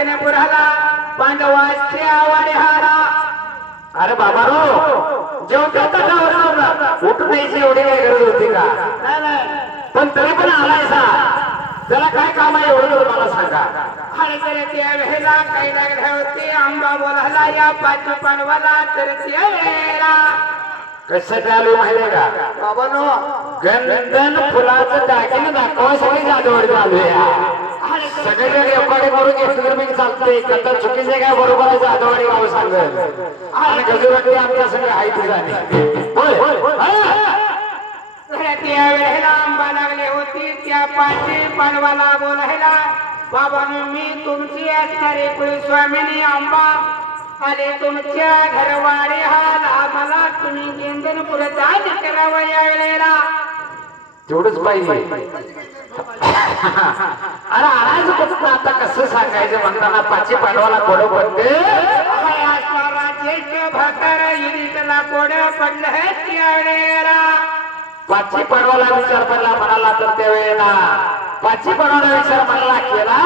हस्तिनापुराला पांडवाचे आवाडे हारा. अरे बाबा रो जेवता तटावर उठून यायची एवढी काय गरज होती का? पण तरी पण आलायसा त्याला काय काम आहे एवढं मला सांगा. आणि तरी त्या वेळेला काही लागले होते आंबा बोलायला या पाच पांडवाला तर त्या वेळेला कशासाठी आलो माहितीये का? बाबा नो गंधन फुलाचं दागिने दाखवासाठी जादूवाडी आलोय. सगळे जण एकाडे करून घेतलं तर मी चालतंय कथा चुकीचे काय बरोबर आहे जादूवाडी गाव सांगत आणि गजूवाडी आमच्या संग आहे तुझा त्या वेळेला आंबा लागले होती त्या पाचही पांडवाला बोलायला बाबांनो मी तुमची असणारी कुलस्वामिनी आंबा आले तुमच्या घरवाडे हाल आम्हाला तुम्ही गेंदनपुर दान करावं या वेळेला. तेवढंच पाहिजे. अरे आणायचं कसं आता कसं सांगायचं म्हणताना पाचही पांडवाला कोड पडते ज्येष्ठ भाकर इरिकला कोड पडलं आहे त्या वेळेला. पाचही पांडवाला विचार पडला म्हणाला तर त्यावेळेला पाचही पांडवाला विचार म्हणाला केला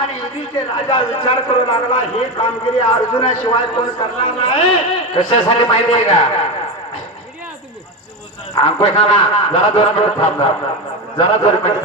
आणि युधिष्ठिर राजा विचार करू लागला ही कामगिरी अर्जुनाशिवाय कोण करणार नाही. कशासाठी माहितीये का? अंकुश नाना जरा 2 मिनिट थांबा जरा 2 मिनिट